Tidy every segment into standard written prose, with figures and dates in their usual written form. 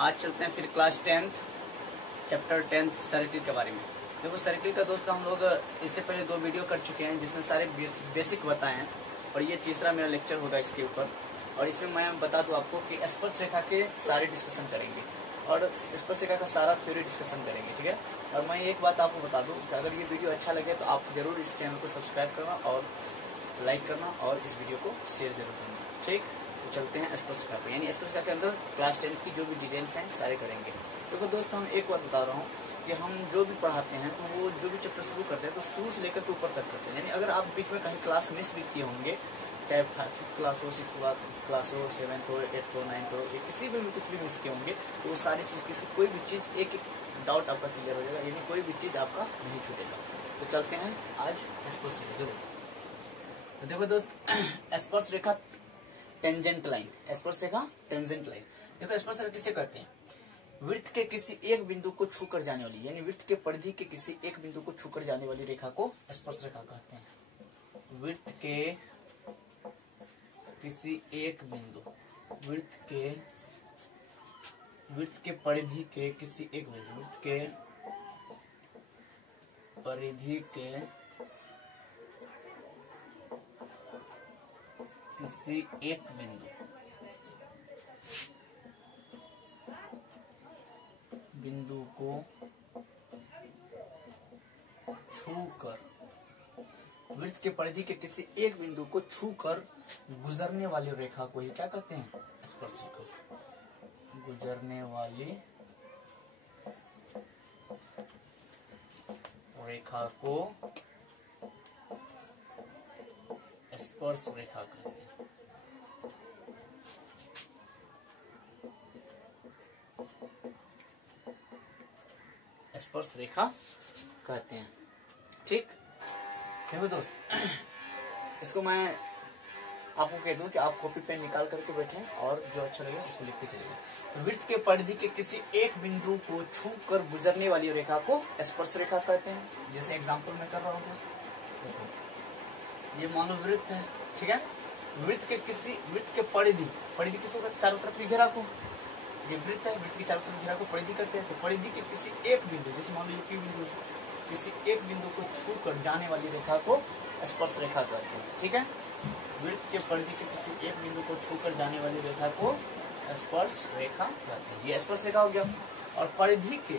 आज चलते हैं फिर class 10th chapter 10th circle के बारे में। देखो सर्किल का दोस्तों हम लोग इससे पहले 2 वीडियो कर चुके हैं जिसमें सारे बेसिक बताए हैं और ये तीसरा मेरा लेक्चर होगा इसके ऊपर। और इसमें मैं बता दूं आपको कि स्पर्श रेखा के सारे डिस्कशन करेंगे और स्पर्श रेखा का सारा थ्योरी डिस्कशन करेंगे, ठीक है। और मैं एक बात आपको बता दूं कि अगर ये वीडियो अच्छा लगे तो आप जरूर इस चैनल को सब्सक्राइब करना और लाइक करना और इस वीडियो को शेयर जरूर करना, ठीक। तो चलते हैं स्पर्श रेखा पे, यानी स्पर्श रेखा के अंदर क्लास 10th की जो भी डिटेल्स हैं सारे करेंगे। देखो दोस्तों हम एक बात बता रहा हूँ कि हम जो भी पढ़ाते हैं तो वो जो भी चैप्टर शुरू करते हैं तो शुरू से लेकर के ऊपर तक करते हैं। यानी अगर आप बीच में कहीं क्लास मिस भी किए होंगे, चाहे 5th क्लास हो, 6th क्लास हो, 7th हो, 8th हो, 9th हो, किसी भी कुछ भी मिस किए होंगे तो वो सारी चीज कोई भी चीज एक डाउट आपका क्लियर हो जाएगा, यानी कोई भी चीज आपका नहीं छूटेगा। तो चलते हैं आज स्पर्श रेखा। तो देखो दोस्त स्पर्श रेखा टेंजेंट लाइन, स्पर्श रेखा टेंजेंट लाइन। देखो स्पर्श रेखा किसे कहते हैं? वृत्त के किसी एक बिंदु को छूकर जाने वाली, यानी वृत्त के परिधि के किसी एक बिंदु को छूकर जाने वाली रेखा को स्पर्श रेखा कहते हैं। वृत्त के किसी एक बिंदु, वृत्त के परिधि के किसी एक बिंदु, वृत्त के परिधि के किसी एक बिंदु को छूकर, वृत्त के परिधि के किसी एक बिंदु को छूकर गुजरने वाली रेखा को ही क्या कहते हैं? स्पर्श रेखा। गुजरने वाली रेखा को स्पर्श रेखा कहते हैं। स्पर्श रेखा कहते हैं, ठीक। देखो दोस्त इसको मैं आपको कह दूं कि आप कॉपी पेन निकाल करके बैठे और जो अच्छा लगे उसको लिखते चलिए। वृत्त के परिधि के किसी एक बिंदु को छूकर गुजरने वाली रेखा को स्पर्श रेखा कहते हैं। जैसे एग्जांपल मैं कर रहा हूँ दोस्त, ये मान लो वृत्त है, ठीक है। वृत्त के परिधि किसको कहते हैं? चारों तरफ की घेरा को। ये वृत्त है, वृत्त की चारों तरफ घेरा को परिधि कहते हैं। तो परिधि के किसी एक बिंदु, जैसे मान लो ये बिंदु है, किसी एक बिंदु को छूकर जाने वाली रेखा को स्पर्श रेखा कहते हैं, ठीक है। वृत्त के परिधि के किसी एक बिंदु को छूकर जाने वाली रेखा को स्पर्श रेखा कहते हैं। ये स्पर्श रेखा हो गया। और परिधि के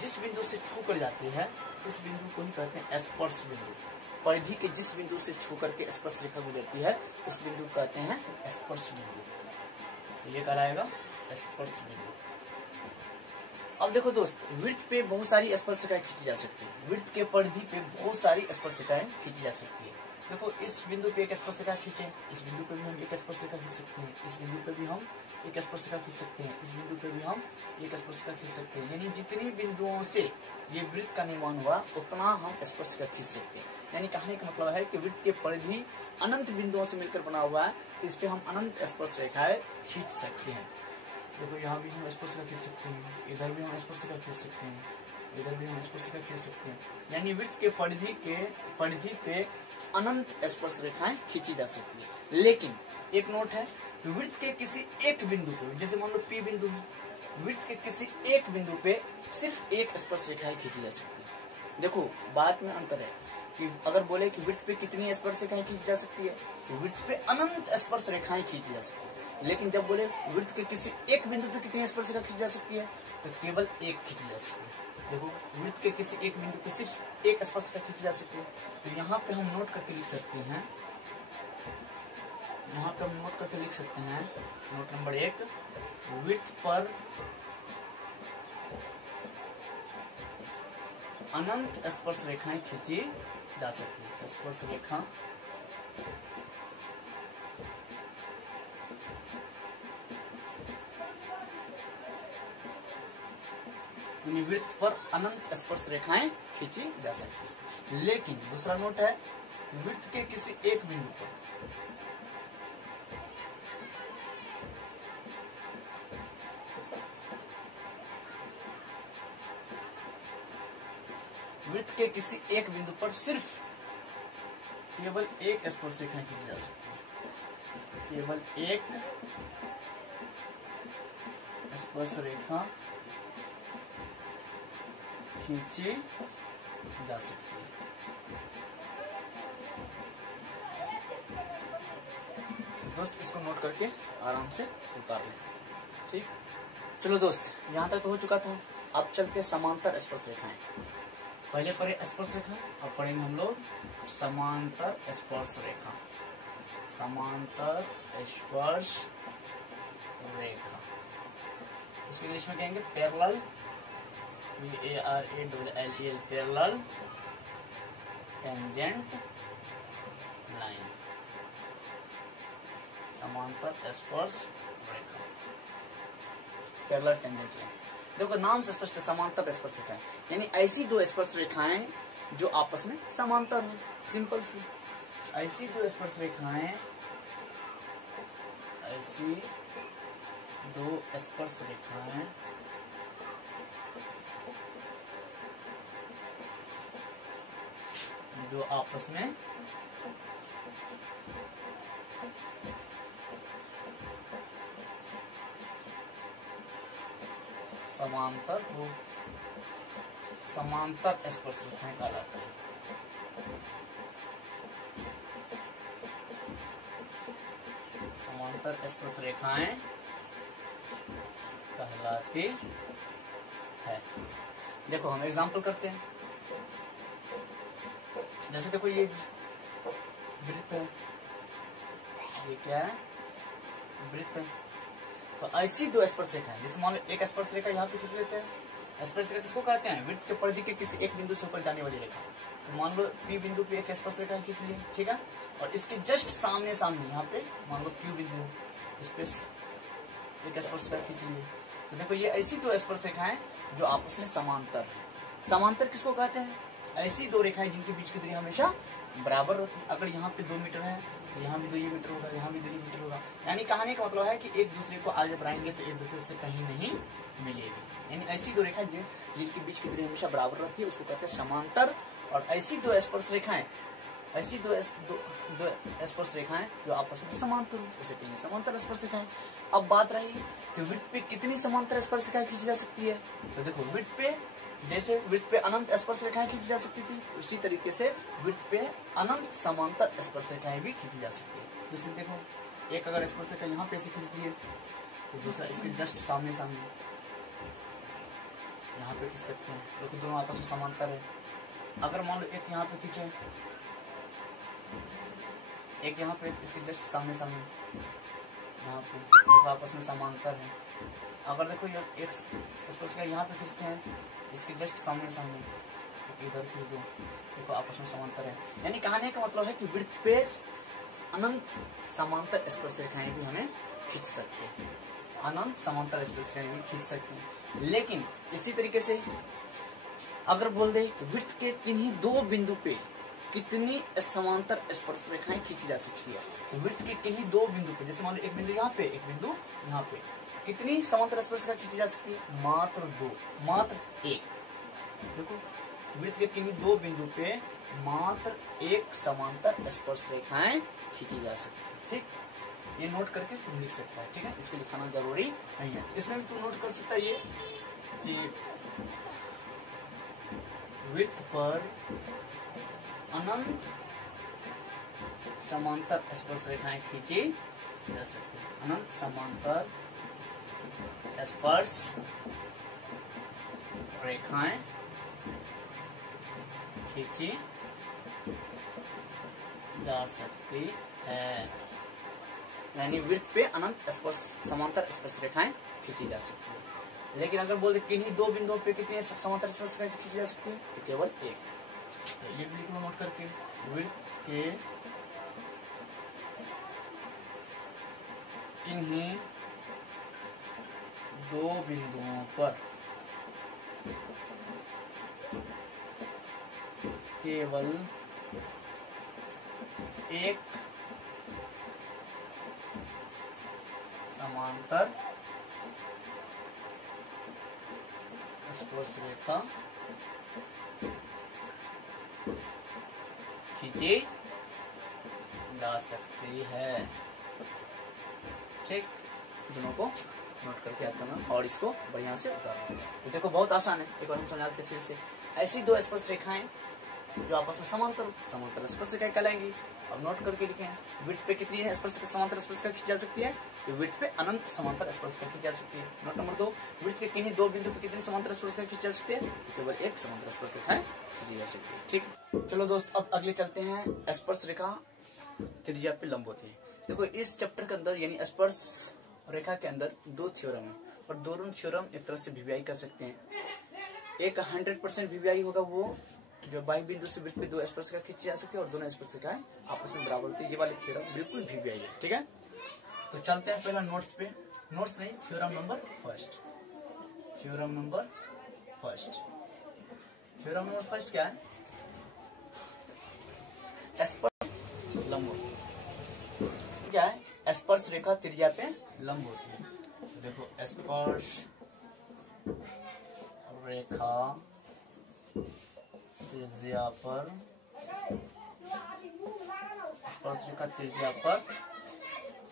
जिस बिंदु से छूकर जाती है इस बिंदु को ही कहते हैं स्पर्श बिंदु। परिधि के जिस बिंदु से छूकर के स्पर्श रेखा गुजरती है उस बिंदु को कहते हैं स्पर्श बिंदु। ये कहलाएगा स्पर्श बिंदु। अब देखो दोस्त वृत्त पे बहुत सारी स्पर्श रेखाएं खींची जा सकती है। वृत्त के परिधि पे बहुत सारी स्पर्श रेखाएं खींची जा सकती है। देखो इस बिंदु पे एक स्पर्श रेखा खींचे, इस बिंदु पे भी हम एक स्पर्श रेखा खींच सकते हैं, इस बिंदु पे भी हम एक स्पर्श रेखा खींच सकते हैं, इस बिंदु पे भी हम एक स्पर्श रेखा खींच सकते हैं। यानी जितनी बिंदुओं से ये वृत्त का निर्माण हुआ उतना हम स्पर्श रेखा खींच सकते हैं। यानी कहने का मतलब है कि वृत्त के परिधि अनंत बिंदुओं से मिलकर बना हुआ है, तो इस पे हम अनंत स्पर्श रेखाएं खींच सकते हैं। देखो यहाँ भी हम स्पर्श रेखा खींच सकते हैं, इधर भी हम स्पर्श रेखा खींच सकते हैं, इधर भी हम स्पर्श रेखा खींच सकते हैं। यानी वृत्त के परिधि पे अनंत स्पर्श रेखाएं खींची जा सकती है। लेकिन एक नोट है, वृत्त के किसी एक बिंदु पे, जैसे मान लो P बिंदु है, वृत्त के किसी एक बिंदु पे सिर्फ एक स्पर्श रेखाएं खींची जा सकती है। देखो बात में अंतर है कि अगर बोले कि वृत्त पे कितनी स्पर्श रेखाएं खींची जा सकती है तो वृत्त पे अनंत स्पर्श रेखाएं खींची जा सकती है। लेकिन जब बोले वृत्त के किसी एक बिंदु पे कितनी स्पर्श रेखा खींची जा सकती है तो केवल एक खींची जा सकती है। देखो वृत्त के किसी एक बिंदु पे सिर्फ एक स्पर्श रेखा खींची जा सकती है। तो यहाँ पे हम नोट करके लिख सकते हैं, नोट नंबर 1, वृत्त पर अनंत स्पर्श रेखाएं खींची जा सकती है। स्पर्श रेखा वृत्त पर अनंत स्पर्श रेखाएं खींची जा सकती है। लेकिन दूसरा नोट है, वृत्त के किसी एक बिंदु पर सिर्फ केवल एक स्पर्श रेखा खींची जा सकती है। केवल एक स्पर्श रेखा खींची जा सकती है। दोस्त इसको नोट करके आराम से उतार लें। ठीक, चलो दोस्त यहाँ तक तो हो चुका था। अब चलते समांतर स्पर्श रेखाएं। पहले पढ़े स्पर्श रेखा, अब पढ़ेंगे हम लोग समांतर स्पर्श रेखा। समांतर स्पर्श रेखा इसको इंग्लिश में कहेंगे parallel, PARALLEL, parallel tangent line. समांतर स्पर्श रेखा, पैरेलल टेंजेंट लाइन। देखो नाम से स्पष्ट, समांतर स्पर्श रेखा है यानी ऐसी दो स्पर्श रेखाएं जो आपस में समांतर हो। सिंपल सी, ऐसी दो स्पर्श रेखाएं, ऐसी दो स्पर्श रेखाएं जो आपस में समांतर हो, समांतर स्पर्श रेखाएं कहलाती है। समांतर स्पर्श रेखाएं कहलाती है। देखो हम एग्जांपल करते हैं। जैसे देखो ये वृत्त है, ये क्या है, वृत्त है। तो ऐसी दो स्पर्श रेखा है, जैसे मान लो एक स्पर्श रेखा यहाँ पे खींच लेते हैं। स्पर्श रेखा किसको कहते हैं? वृत्त के परिधि के किसी एक बिंदु से होकर जाने वाली रेखा। तो मान लो P बिंदु पे एक स्पर्श रेखा खींच ली, ठीक है, और इसके जस्ट सामने सामने यहाँ पे मान लो Q बिंदु, इस पे एक स्पर्श रेखा खींच ली। तो देखो ये ऐसी दो स्पर्श रेखाएं जो आपस में समांतर है। समांतर किसको कहते हैं? ऐसी दो रेखाएं जिनके बीच की दूरी हमेशा बराबर होती है। अगर यहाँ पे 2 मीटर है तो यहाँ भी 2 मीटर होगा, यहाँ भी 2 मीटर होगा। यानी कहने का मतलब है कि एक दूसरे को आगे बढ़ाएंगे तो एक दूसरे से कहीं नहीं मिलेगी। यानी ऐसी दो रेखाएं जिनके बीच की दूरी हमेशा बराबर रहती है उसको कहते हैं समांतर। और ऐसी दो स्पर्श रेखाएं, ऐसी दो स्पर्श रेखाएं जो आपस में समांतर हो उसे कहेंगे समांतर स्पर्श रेखाएं। अब बात रही कि वृत्त पे कितनी समांतर स्पर्श रेखाएं खींची जा सकती है। तो देखो वृत्त पे, जैसे वृत्त पे अनंत स्पर्श रेखाएं खींची जा सकती थी, उसी तरीके से वृत्त पे अनंत समांतर स्पर्श रेखाएं भी खींची जा सकती है। जैसे देखो एक अगर स्पर्श रेखा यहाँ पे ऐसे खींच दी है तो दूसरा इसके जस्ट सामने सामने यहाँ पे खींच सकते हैं। देखो दोनों आपस में समांतर है। अगर मान लो एक यहाँ पे खींचे, एक यहाँ पे, इसके जस्ट सामने सामने यहाँ पे, देखो आपस में समांतर है। अगर देखो ये एक स्पर्श रेखा यहाँ पे खींचते हैं, इसके जस्ट सामने सामने इधर खींच दो, देखो आपस में समांतर है। यानी कहने का मतलब है कि वृत्त पे अनंत समांतर स्पर्श रेखाएं भी हमें खींच सकते हैं, अनंत समांतर स्पर्श रेखाएं भी खींच सकते हैं। लेकिन इसी तरीके से अगर बोल दे कि वृत्त के किन्हीं दो बिंदु पे कितनी समांतर स्पर्श रेखाएं खींची जा सकती है, तो वृत्त के किन्हीं दो बिंदु पे, जैसे मान लो एक बिंदु यहाँ पे, एक बिंदु यहाँ पे, कितनी समांतर स्पर्श रेखा खींची जा सकती है? मात्र 2, मात्र 1। देखो वृत्त के किन्हीं दो बिंदु पे मात्र 1 समांतर स्पर्श रेखाएं खींची जा सकती है। ठीक, ये नोट करके तुम लिख सकता है, ठीक है, इसको लिखाना जरूरी नहीं है। इसमें भी तुम नोट कर सकता है ये कि वृत्त पर अनंत समांतर स्पर्श रेखाएं खींची जा सकती है। अनंत समांतर स्पर्श रेखाएं खींची जा सकती है। यानी वृत्त पे अनंत स्पर्श समांतर स्पर्श रेखाएं खींची जा सकती है। लेकिन अगर बोल दे किन्हीं दो बिंदुओं पे कितनी समांतर स्पर्श रेखाएं खींची जा सकती है, तो केवल 1। तो ये भी नोट करके वृत्त के किन्हीं दो बिंदुओं पर केवल 1 समांतर स्पर्श रेखा खींची जा सकती है। ठीक, दोनों को नोट करके याद करना और इसको बढ़िया से उतारना। तो देखो बहुत आसान है, एक बार हम समझाते फिर से। ऐसी दो स्पर्श रेखाएं जो आपस में समांतर स्पर्श रेखाएं कहलाएंगी। अब नोट करके लिखें विड्थ पे कितनी है स्पर्श समांतर स्पर्श रेखा खींची जा सकती है, तो विड्थ पे अनंत समांतर स्पर्श रेखा खींची जा सकती है। नोट नंबर 2, विड्थ के किन्हीं दो बिंदु पे कितनी समांतर स्पर्श रेखा खींची जा सकती है, तो केवल एक समांतर स्पर्श रेखा खींची जा सकती है। ठीक, चलो दोस्त अब अगले चलते हैं। स्पर्श रेखा त्रिज्या पे लंब होती है। देखो इस चैप्टर के अंदर यानी स्पर्श रेखा के अंदर दो थ्योरम है और दोनों थ्योरम एक तरह से वीवीआई कर सकते हैं। एक 100% वीवीआई होगा वो जो बाह्य बिंदु से वृत्त पे दो स्पर्श रेखा खींची जा सकती है और दोनों स्पर्श रेखाएं आपस में बराबर होती है। ये वाले थ्योरम बिल्कुल वीवीआई है। ठीक है, तो चलते हैं पहला नोट्स पे। नोट्स नहीं, theorem number first. Theorem number first क्या है? स्पर्श लंब क्या है? स्पर्श रेखा त्रिज्या पे लंब होती है। तो देखो स्पर्श रेखा त्रिज्या पर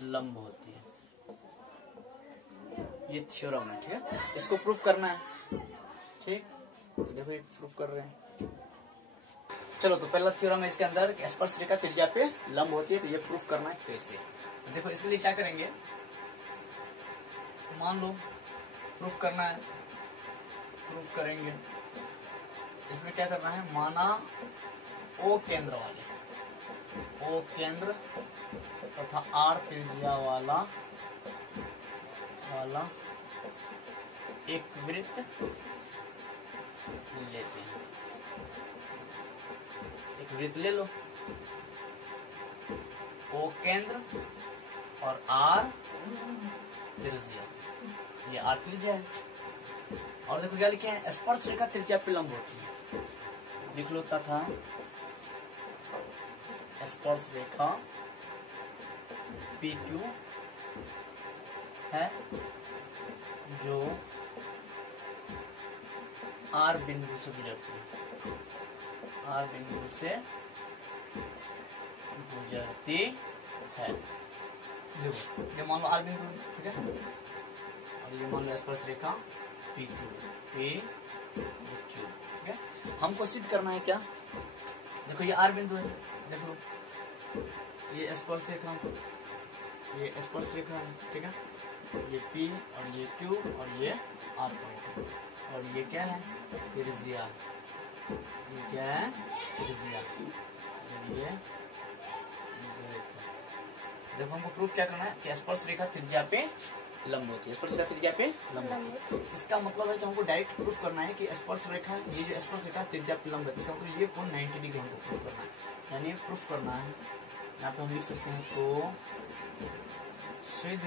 लंब होती है। ये थ्योरम है। ठीक है, इसको प्रूफ करना है। ठीक, तो देखो ये प्रूफ कर रहे हैं। चलो तो पहला थ्योरम है इसके अंदर कि स्पर्श रेखा त्रिज्या पे लंब होती है। तो ये प्रूफ करना है कैसे। तो देखो इसके लिए क्या करेंगे, मान लो प्रूफ करना है, प्रूफ करेंगे। इसमें क्या करना है, माना ओ केंद्र तथा आर त्रिज्या वाला एक वृत्त लेते हैं। एक वृत्त ले लो, ओ केंद्र और आर त्रिज्या, ये आर त्रिज्या है। और देखो क्या लिखे हैं, स्पर्श रेखा त्रिज्या पे लंब होती है। लिख लो तथा स्पर्श रेखा PQ है जो R बिंदु से गुजरती है। R बिंदु से गुजरती है। देखो ये मान लो R बिंदु, ठीक है, और ये मान लो स्पर्श रेखा PQ, ठीक है। हमको सिद्ध करना है क्या, देखो ये R बिंदु है, देखो ये स्पर्श रेखा है, ठीक है, ये P और ये Q और ये R पॉइंट, और ये क्या है, त्रिज्या। ये क्या है, त्रिज्या। ये देखो हमको प्रूफ क्या करना है कि स्पर्श रेखा त्रिज्या पे लंब होती है। स्पर्श रेखा त्रिज्या पे लंब होती है। इसका मतलब है कि हमको डायरेक्ट प्रूफ करना है कि स्पर्श रेखा, ये जो स्पर्श रेखा त्रिज्या पे लंब है, इसका मतलब ये कोण 90 डिग्री हमको प्रूफ करना है। यानी प्रूफ करना है, यहाँ पे हम लिख सकते हैं तो सिद्ध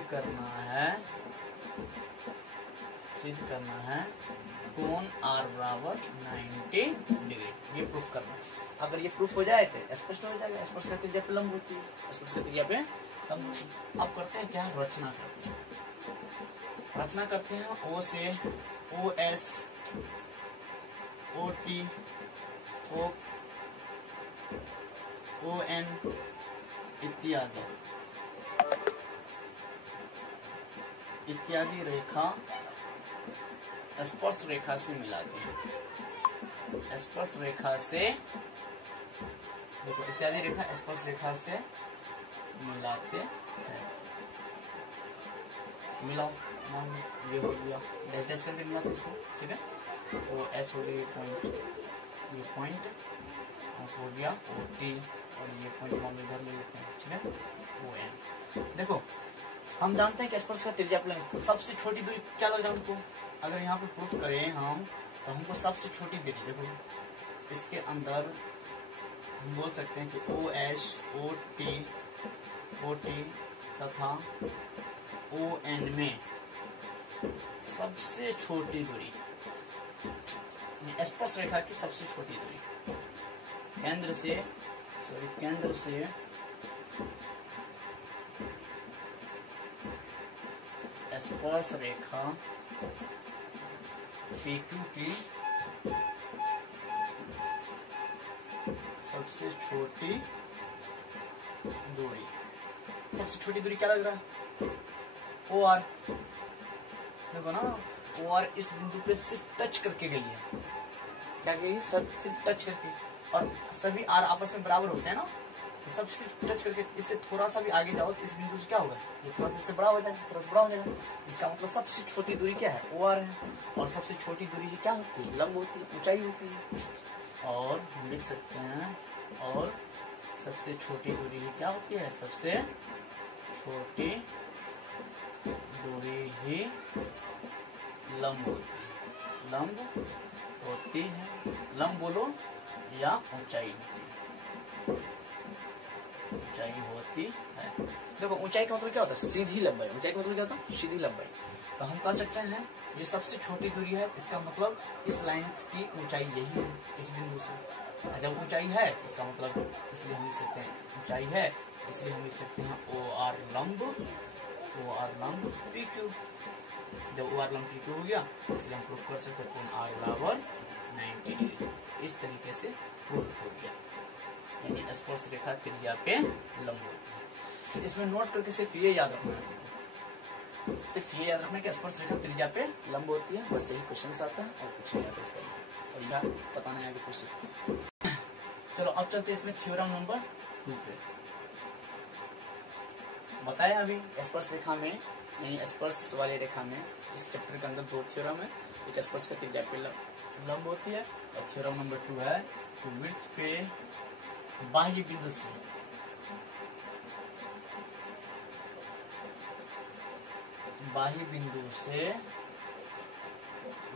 करना है कोण R बराबर 90 डिग्री। ये प्रूफ करना है। अगर ये प्रूफ हो जाए तो स्पष्ट हो जाएगा, स्पर्श रेखा त्रिज्या पे लंब होती है, स्पर्श रेखा त्रिज्या पे लंब होती है। अब करते हैं क्या, रचना करते हैं। O से OS, OT, ON इत्यादि रेखा स्पर्श रेखा से मिलाते हैं। स्पर्श रेखा से, देखो इत्यादि रेखा स्पर्श रेखा से मिलाते हैं। मिलाओ, ये हो गया, डैश डैश करके मिलाते इसको, ठीक है। तो S हो गया पॉइंट, ये पॉइंट हो गया OT, और ये पॉइंट हम इधर ले लेते हैं, ठीक है, ON। देखो हम जानते हैं कि स्पर्श का त्रिज्या पे लंब, सबसे छोटी दूरी क्या लग रहा है हमको, अगर यहाँ पे प्रूफ करें हम तो हमको सबसे छोटी दूरी, देखो इसके अंदर हम बोल सकते हैं कि OS, OT तथा ON में सबसे छोटी दूरी, स्पर्श रेखा की सबसे छोटी दूरी केंद्र से स्पर्श रेखा PQ की सबसे छोटी दूरी क्या लग रहा है, OR, देखो ना, ओ आर इस बिंदु पे सिर्फ टच करके गई है, क्या गई, सब सिर्फ टच करके, और सभी आर आपस में बराबर होते हैं ना, तो सब सिर्फ टच करके, इससे थोड़ा सा भी आगे जाओ तो इस बिंदु से क्या होगा, ये थोड़ा सा इससे बड़ा हो जाएगा, थोड़ा सा बड़ा हो जाएगा, इसका मतलब सबसे छोटी दूरी क्या है, ओ आर है, और सबसे छोटी दूरी क्या होती है, लंब होती है, ऊंचाई होती है, और हम लिख सकते हैं, और सबसे छोटी दूरी ही क्या होती है, सबसे छोटी दूरी ही लंब होती है, लंब होती है, लंब बोलो या ऊंचाई होती है, ऊंचाई होती है। देखो ऊंचाई का मतलब क्या होता है, सीधी लंबाई, ऊंचाई का मतलब क्या होता है, सीधी लंबाई। तो हम कह सकते हैं ये सबसे छोटी दूरी है, इसका मतलब इस लाइन की ऊंचाई यही है, इस बिंदु से जब ऊंचाई है इसका मतलब, इसलिए हम लिख सकते हैं ऊंचाई है, इसलिए हम लिख सकते हैं ओ आर लंब, ओ आर लंब पी क्यू। जब ओ आर लंब पी क्यू हो गया, इसलिए हम प्रूफ कर सकते हैं कोण आर बराबर 90 डिग्री। इस तरीके से प्रूफ हो गया, यानी स्पर्श रेखा त्रिज्या पे लंब होती है। तो इसमें नोट करके सिर्फ ये याद रखना है, सिर्फ ये याद रखना कि स्पर्श रेखा त्रिज्या पे लंब होती है, बस यही क्वेश्चन आता है और कुछ नहीं आता इसका, और यह पता नहीं आगे कुछ। चलो अब चलते इसमें थ्योरम नंबर 2 पे। बताया अभी स्पर्श रेखा में, यानी स्पर्श वाली रेखा में, इस चैप्टर के अंदर 2 थ्योरम है, एक स्पर्श का त्रिज्या पे लंब होती है, और थ्योरम नंबर 2 है कि वृत्त पे बाह्य बिंदु से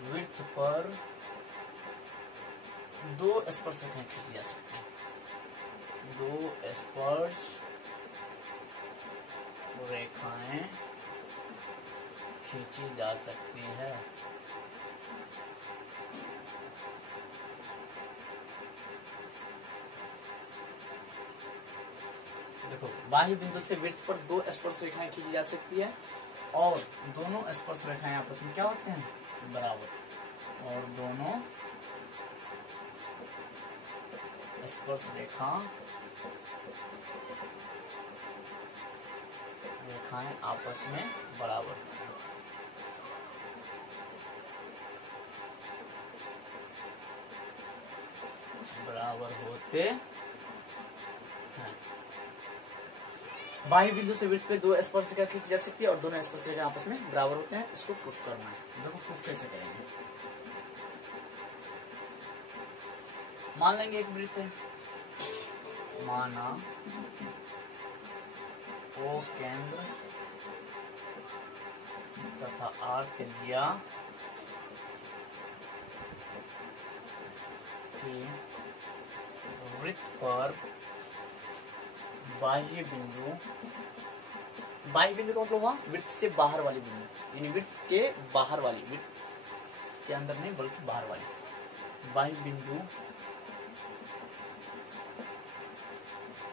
वृत्त पर 2 स्पर्श रेखाएं खींची जा सकती है, 2 स्पर्श रेखाएं खींची जा सकती है। देखो बाह्य बिंदु से वृत्त पर 2 स्पर्श रेखाएं खींची जा सकती है, और दोनों स्पर्श रेखाएं आपस में क्या होते हैं, बराबर, और दोनों स्पर्श रेखाएं आपस में बराबर, होते हैं। बाह्य बिंदु से वृत्त पे 2 स्पर्श रेखा खींची जा सकती है, और दोनों स्पर्श रेखा आपस में बराबर होते हैं। इसको प्रूफ करना है। देखो प्रूफ कैसे करेंगे। मान लेंगे एक वृत्त है, माना O केंद्र तथा R त्रिज्या की वृत्त पर बाह्य बिंदु का मतलब हुआ वृत्त से बाहर वाली बिंदु, यानी वृत्त के बाहर वाली, वृत्त के अंदर नहीं बल्कि बाहर वाली बाह्य बिंदु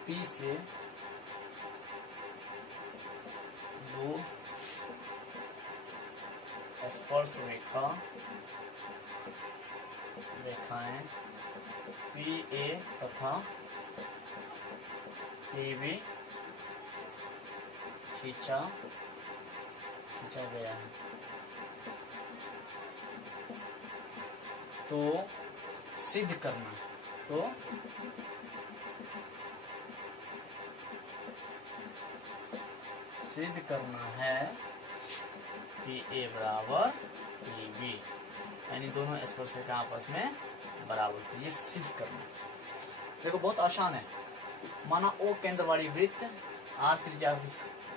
P से 2 स्पर्श रेखाएं PA तथा PB खींचा गया है। तो सिद्ध करना, है कि A बराबर PB, यानी दोनों स्पर्श रेखा आपस में बराबर, ये सिद्ध करना। देखो बहुत आसान है। माना O केंद्र वाली वृत्त R त्रिज्या,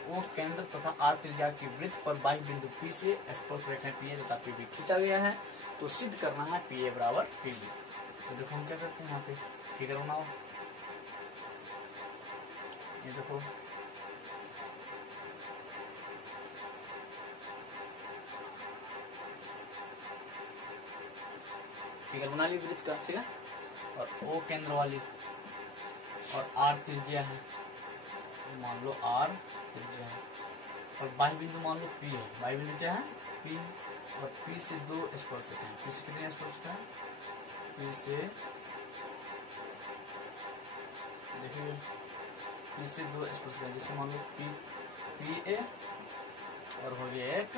O केंद्र तथा R त्रिज्या की वृत्त पर बाह्य बिंदु P से स्पर्श रेखा PA तथा PB खींचा गया है, तो सिद्ध करना है PA बराबर PB। तो देखो हम क्या करते हैं, यहाँ पे फिगर बनाओ, ये देखो फिगर बना ली वृत्त का, ठीक है, और O केंद्र वाली और R त्रिज्या है, मान लो R त्रिज्या है, और बाह्य बिंदु मान लो P है। बाह्य बिंदु क्या है, P, और P से 2 स्पर्श रेखाएं, P से कितने स्पर्श रेखाएं, P से देखिए P से 2 स्पर्श रेखाएं, जैसे मान लो PA और हो गया एक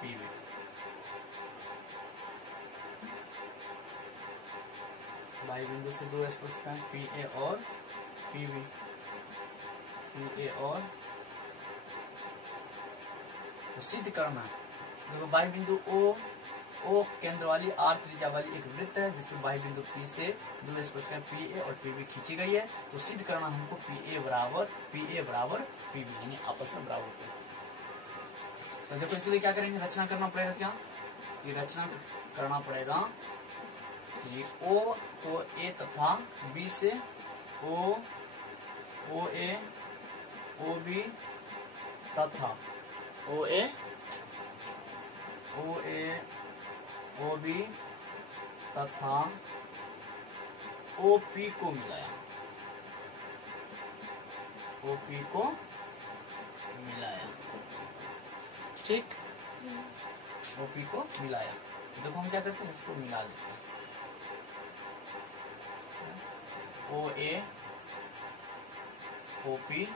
PB। बाई बिंदु से दो स्पर्शरेखाएं पी ए और पी बी, पी ए और तो सिद्ध करना है। देखो बाई बिंदु ओ केंद्र वाली आर त्रिज्या वाली एक वृत्त है जिसमें बाई बिंदु पी से दो स्पर्शरेखाएं पी ए और पी बी खींची गई है। तो सिद्ध करना हमको पी ए बराबर पी बी यानी आपस में बराबर होते हैं। तो देखो इसलिए क्या करेंगे, रचना करना पड़ेगा। क्या ये रचना करना पड़ेगा कि ओ तो ए तथा बी से ओ ए ओ बी तथा ओ ए ओ बी तथा ओ पी को मिलाया, ओ पी को मिलाया, ठीक, ओ पी को मिलाया। देखो हम क्या करते हैं, इसको मिला देते हैं। ओ ए ओ पी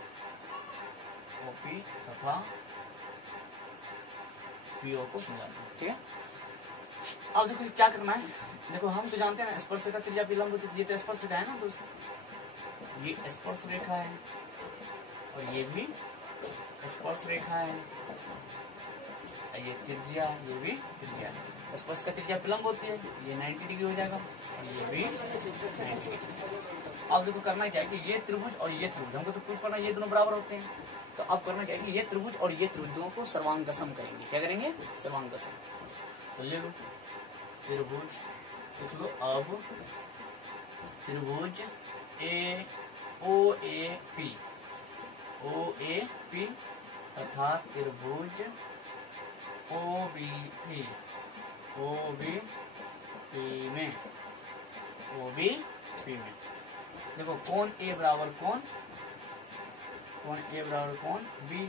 तथा पीओ को मिला देते हैं, ठीक है। अब देखो क्या करना है, देखो हम तो जानते हैं ना स्पर्शरेखा त्रिज्या विलंब होती है, ये तो स्पर्शरेखा है ना दोस्तों, ये स्पर्शरेखा है और ये भी स्पर्शरेखा है, ये त्रिज्या, ये भी त्रिज्या है। स्पर्शरेखा त्रिज्या विलंब होती है, ये 90 डिग्री हो जाएगा और ये भी 90 डिग्री। अब देखो करना क्या है कि ये त्रिभुज और ये त्रिभुज हमको तो प्रूफ करना ये दोनों बराबर होते हैं। तो अब करना क्या है कि ये त्रिभुज और ये त्रिभुज दोनों को सर्वांगसम करेंगे। क्या करेंगे, सर्वांगसम। तो ले लो त्रिभुज, लिख लो अब त्रिभुज ए ओ ए पी तथा त्रिभुज ओ बी पी में देखो कौन ए बराबर कौन बी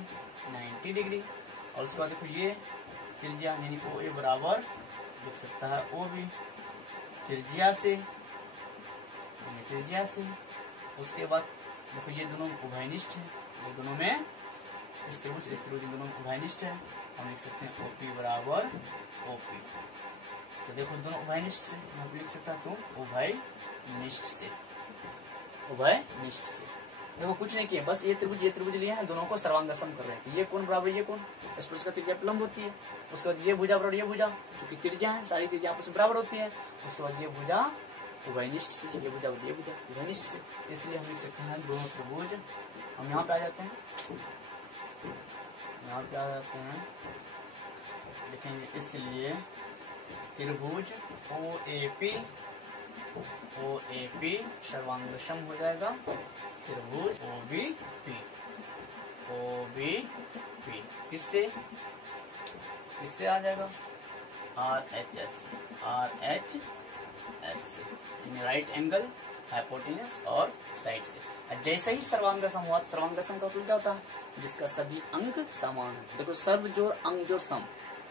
90 डिग्री। और उसके बाद देखो ये त्रिज्या यानी ओ ए बराबर लिख सकता है ओ बी त्रिज्या से। उसके बाद देखो ये दोनों उभयनिष्ठ है, ये दोनों में इस त्रिभुज इन दोनों उभयनिष्ठ है, हम लिख सकते हैं ओ पी बराबर ओ पी। तो देखो दोनों उभयनिष्ठ से हम लिख सकता है तुम उभयनिष्ठ से। देखो कुछ नहीं किया, बस ये त्रिभुज लिए हैं, दोनों को सर्वांगसम कर रहे हैं। ये कौन बराबर ये कौन, स्पर्शरेखा त्रिज्या विलंब होती है। उसके बाद ये भुजा बराबर ये भुजा, क्योंकि त्रिज्या है, सारी त्रिज्या आपस में बराबर होती है। उसके बाद ये भुजा उभयनिष्ठ से, ये भुजा उभयनिष्ठ से, इसलिए हम लिख सकते हैं दोनों त्रिभुज। हम यहाँ पे आ जाते हैं, लिखेंगे इसलिए त्रिभुज ओ ए पी सर्वांगसम हो जाएगा। त्रिभुज ओ बी पी इससे आ जाएगा R H S right angle hypotenuse और साइड से। जैसे ही सर्वांगसम हुआ, सर्वांगसम का क्या होता है, जिसका सभी अंग समान हो। देखो सर्वजोड़ अंग जोड़ सम,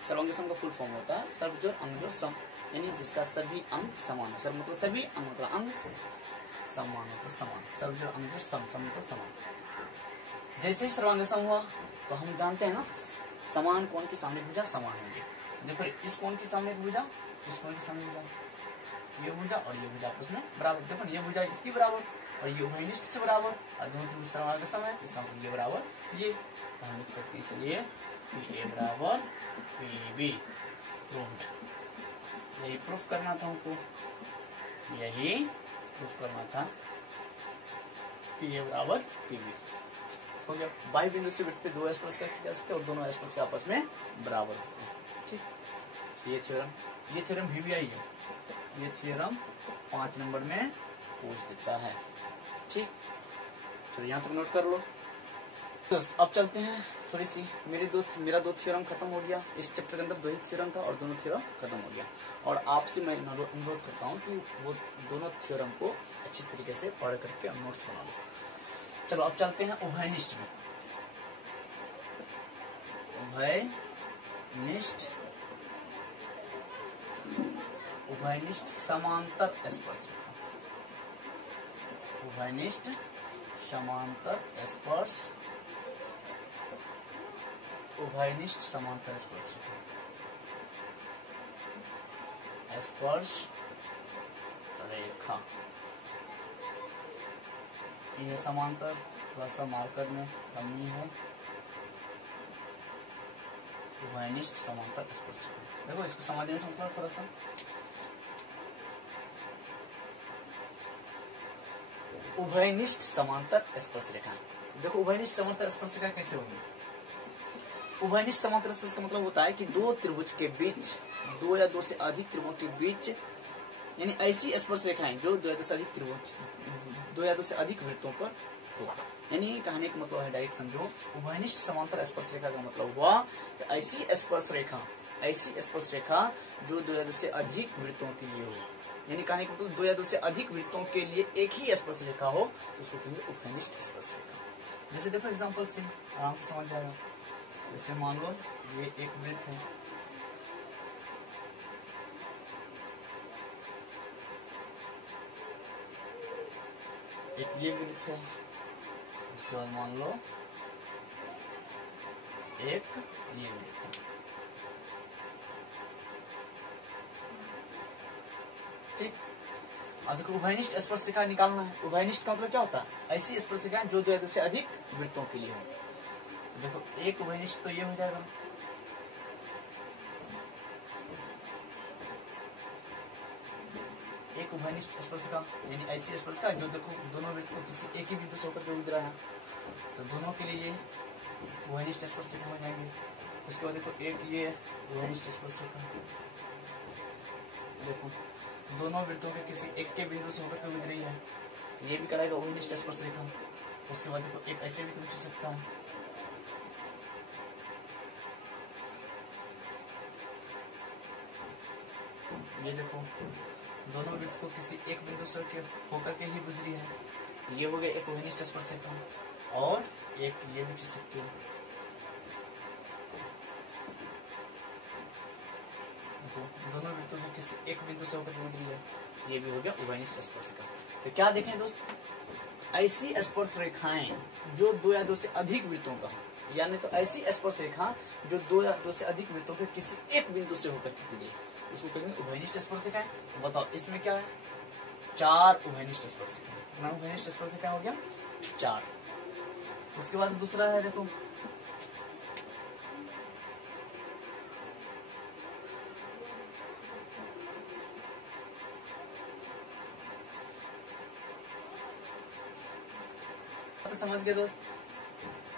सर्वांगसम का फुल फॉर्म होता है सर्वजोड़ अंग जोड़ सम, यानी जिसका सभी अंग समान हो। सर मतलब सभी अंग मतलब अंग समान मतलब समान, सर्वजोड़ अंग जोड़ सम मतलब समान। जैसे ही सर्वांगसम हुआ तो हम जानते हैं ना समान कोण की सामने भुजा समान होंगे। देखो इस कोण की सामने भुजा, इस कोण की सामने भुजा, ये भुजा और ये भुजा आपस में बराबर। देखो ये भुजा इसकी बराबर और ये उभयनिष्ठ से बराबर, और दोनों त्रिभुज सर्वांगसम है, इसका मतलब ये बराबर ये। तो हम लिख सकते हैं इसलिए पी ए बराबर पी बी। प्रूव्ड, यही प्रूफ करना था हमको, यही प्रूफ करना था, पी ए बराबर पी बी हो गया। बाह्य बिंदु से वृत्त पे दो स्पर्शरेखा खींची जा सकते हैं और दोनों स्पर्शरेखा आपस में बराबर होते हैं, ठीक। ये थ्योरम भी आई है, ये थ्योरम 5 नंबर में पूछ देता है, ठीक। तो यहाँ तक नोट कर लो दोस्त। अब चलते हैं थोड़ी सी, मेरा दो थ्योरम खत्म हो गया। इस चैप्टर के अंदर 2 ही थ्योरम था और दोनों थ्योरम खत्म हो गया। और आपसे मैं अनुरोध करता हूँ कि वो दोनों थ्योरम को अच्छी तरीके से पढ़ करके नोट्स बना लो। चलो अब चलते हैं उभयनिष्ठ में। उभयनिष्ठ समांतर स्पर्शरेखा, उभयनिष्ठ समांतर स्पर्श, उभयनिष्ठ समांतर स्पर्श रेखा। यह समांतर, थोड़ा सा मार्कर में कमी है। उभयनिष्ठ समांतर स्पर्शरेखा, देखो इसको समझने से थोड़ा सा। उभयनिष्ठ समांतर स्पर्शरेखा, देखो उभयनिष्ठ समांतर स्पर्शरेखा कैसे होगी। उभयनिष्ठ समांतर स्पर्श का मतलब होता है कि दो त्रिभुज के बीच, दो या दो से अधिक त्रिभुज के बीच, यानी ऐसी स्पर्श रेखाएं जो दो या दो से अधिक त्रिभुज, दो या दो से अधिक वृत्तों पर हो। यानी कहने का मतलब है, डायरेक्ट समझो, उभयनिष्ठ समांतर स्पर्श रेखा का मतलब हुआ कि ऐसी स्पर्श रेखा, ऐसी स्पर्श रेखा जो दो या दो से अधिक वृत्तों के लिए हो। यानी कहने का मतलब दो या दो से अधिक वृत्तों के लिए एक ही स्पर्श रेखा हो, उसको कहेंगे उभयनिष्ठ स्पर्श रेखा। जैसे देखो एग्जाम्पल से आराम से समझ जाएगा। जैसे मान लो ये एक वृत्त है, एक ये वृत्त है, उसके बाद मान लो एक ये वृत्त है। ठीक, अब देखो उभयनिष्ठ स्पर्श रेखा निकालना है। उभयनिष्ठ का मतलब क्या होता है, ऐसी स्पर्श रेखा जो दो या दो से अधिक वृत्तों के लिए हो। देखो एक उभयनिष्ठ तो ये हो जाएगा, एक उभयनिष्ठ स्पर्शिका यानी ऐसी स्पर्शिका जो देखो दोनों वृत्त को किसी एक ही बिंदु से होकर के गुजरा है, तो दोनों के लिए ये उभयनिष्ठ स्पर्शिका हो जाएंगे। उसके बाद देखो एक ये उभयनिष्ठ स्पर्शिका, देखो दोनों वृत्तों के किसी एक के बिंदु से होकर के गुजरी है, ये भी कहलाएगा उभयनिष्ठ स्पर्शिका। उसके बाद देखो एक ऐसे भी तो पूछ सकता है, ये देखो दोनों वृत्त को किसी एक बिंदु से होकर के ही गुजरी है, ये हो गया एक उभयनिष्ठ स्पर्शिका। और एक ये भी पूछ सकते हो, दोनों वृत्तों को किसी एक बिंदु से होकर गुजरी है, ये भी हो गया उभयनिष्ठ स्पर्शिका। तो क्या देखें दोस्त, ऐसी स्पर्श रेखाएं जो दो या दो से अधिक वृत्तों का, यानी तो ऐसी स्पर्श रेखा जो दो या दो से अधिक वृत्तों के किसी एक बिंदु से होकर के गुजरी, उसको कहेंगे उभयनिष्ठ स्पर्शिका। बताओ इसमें क्या है, चार उभयनिष्ठ स्पर्शिका। कितना उभयनिष्ठ स्पर्शिका हो गया, चार। उसके बाद दूसरा है, देखो तो समझ गए दोस्त,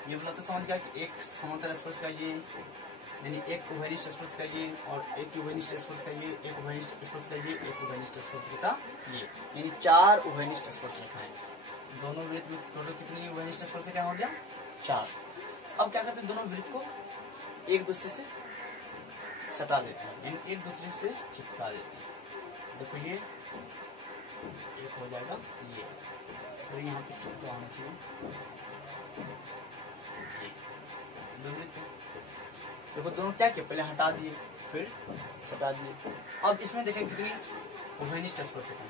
ये बोला तो समझ गया कि एक समांतर स्पर्शिका ये, यानी एक उभयनिष्ठ स्पर्शिका ये, और एक उभयनिष्ठ स्पर्शिका ये, एक उभयनिष्ठ स्पर्शिका ये, एक उभयनिष्ठ स्पर्शिका ये, यानी चार उभयनिष्ठ स्पर्शिकाएं। दोनों वृत्त में टोटल कितनी उभयनिष्ठ स्पर्शिकाएं हो गया, चार। अब क्या करते हैं, दोनों वृत्त को एक दूसरे से सटा देते हैं, यानी एक दूसरे से चिपका देते हैं। देखो ये एक हो जाएगा, ये तो यहाँ पे चिपका होना चाहिए, दो वृत्त देखो दोनों क्या किया, पहले हटा दिए फिर सटा दिए। अब इसमें देखें कितनी उभयनिष्ठ स्पर्शिका,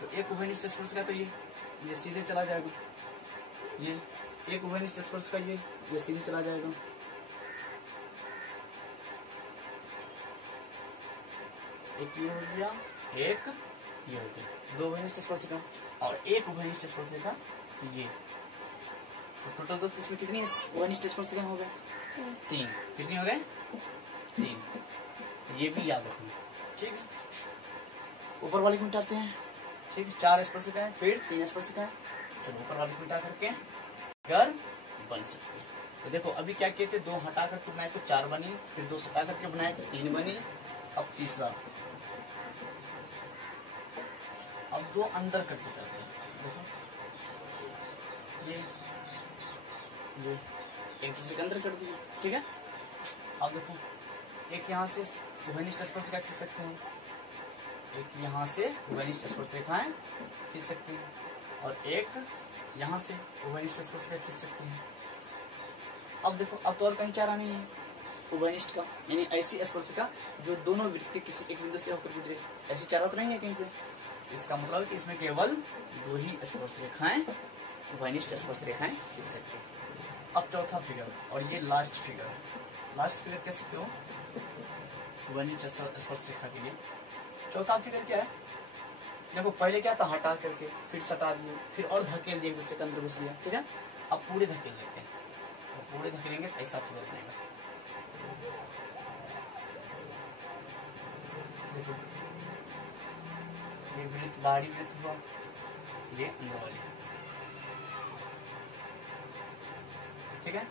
तो एक उभयनिष्ठ स्पर्शिका तो ये सीधे चला जाएगा, ये एक उभयनिष्ठ स्पर्शिका ये सीधे चला जाएगा। एक ये हो गया, एक ये हो गया, दो उभयनिष्ठ स्पर्शिका और एक उभयनिष्ठ स्पर्शिका ये। तो टोटल दोस्त इसमें कितनी उभयनिष्ठ स्पर्शिका हो गए, तीन। कितनी हो गए, तीन। ये भी याद रखना, ठीक है। ऊपर वाले को मिटाते हैं, ठीक है, चार स्पर्शिका है, फिर तीन स्पर्शिका है। चलो ऊपर वाले को मिटा करके फिगर बन सकती है। तो देखो अभी क्या किए थे, दो हटा करके बनाए तो चार बनी, फिर दो सटा करके बनाए तो तीन बनी। अब तीसरा, अब दो अंदर करके करते हैं, देखो ये एक दूसरे के अंदर कर दिए, ठीक है। अब देखो एक यहाँ से उभयनिष्ठ स्पर्शिका खींच सकते हैं, एक यहाँ से उभयनिष्ठ स्पर्शिकाएं खींच सकते हैं, और एक यहाँ से उभयनिष्ठ स्पर्शिका खींच सकते हैं। अब देखो अब तो और कहीं चारा नहीं है उभयनिष्ठ का, यानी ऐसी स्पर्शिका जो दोनों वृत्त के किसी एक बिंदु से होकर गुजरे, ऐसी चारा तो नहीं है कहीं पे। इसका मतलब है कि इसमें केवल दो ही स्पर्श रेखाएं, उभयनिष्ठ स्पर्श रेखाएं खींच सकते हैं। अब चौथा फिगर, और ये लास्ट फिगर, लास्ट फिगर कह सकते हो उभयनिष्ठ स्पर्श रेखा के लिए। चौथा फिगर क्या है, देखो पहले क्या था, हटा करके फिर सटा दिए, फिर और धकेल दिए, दूसरे के अंदर घुस लिया, ठीक है। अब पूरे धकेल लेते हैं, तो पूरे धकेलेंगे तो ऐसा फिगर बनेगा। देखो ये वृत्त बाहरी वृत्त हुआ, ये अंदर वाली, ठीक है।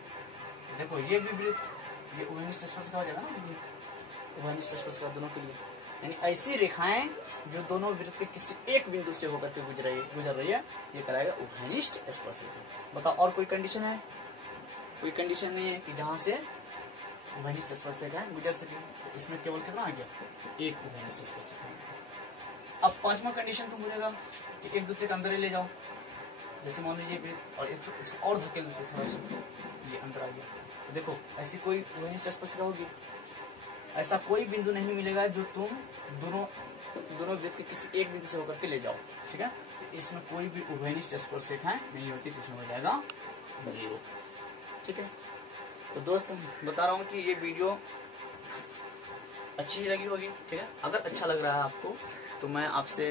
देखो ये भी वृत्त, ये उभयनिष्ठ स्पर्श का हो जाएगा ना, उभयनिष्ठ स्पर्श का दोनों के लिए, यानी ऐसी रेखाएं जो दोनों वृत्त के किसी एक बिंदु से होकर के गुजर रही है, ये कहलाएगा उभयनिष्ठ स्पर्श रेखा। बताओ और कोई कंडीशन है? कोई कंडीशन नहीं है कि जहां से उभयनिष्ठ स्पर्श रेखा गुजर सके, इसमें केवल कितना आ गया, एक उभयनिष्ठ स्पर्श रेखा। अब पांचवा कंडीशन तो बोलेगा कि एक दूसरे के अंदर ही ले जाओ, जैसे मान लीजिए वृत्त और इसको और धकेल देते थोड़ा सा, ये अंदर आ गया, तो देखो ऐसी कोई उभयनिष्ठ स्पर्श रेखा होगी, ऐसा कोई बिंदु नहीं मिलेगा जो तुम दोनों वृत्त के किसी एक बिंदु से होकर के ले जाओ, ठीक है। इसमें कोई भी उभयनिष्ठ स्पर्श रेखाएं नहीं होती, तो इसमें हो जाएगा 0, ठीक है। तो दोस्त बता रहा हूँ कि ये वीडियो अच्छी लगी होगी, ठीक है। अगर अच्छा लग रहा है आपको तो मैं आपसे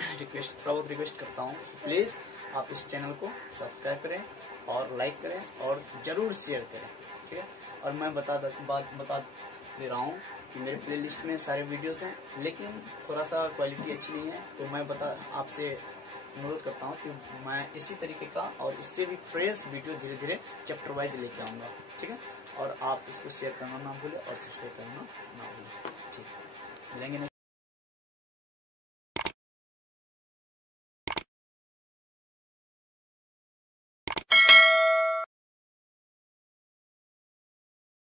थोड़ा बहुत रिक्वेस्ट करता हूँ, प्लीज आप इस चैनल को सब्सक्राइब करें और लाइक करें और जरूर शेयर करें, ठीक है। और मैं बता दे रहा हूँ कि मेरे प्लेलिस्ट में सारे वीडियोस हैं, लेकिन थोड़ा सा क्वालिटी अच्छी नहीं है, तो मैं आपसे अनुरोध करता हूँ कि मैं इसी तरीके का और इससे भी फ्रेश वीडियो धीरे धीरे चैप्टर वाइज लेके आऊँगा, ठीक है। और आप इसको शेयर करना ना भूलें और सब्सक्राइब करना ना भूलें, ठीक है। मिलेंगे।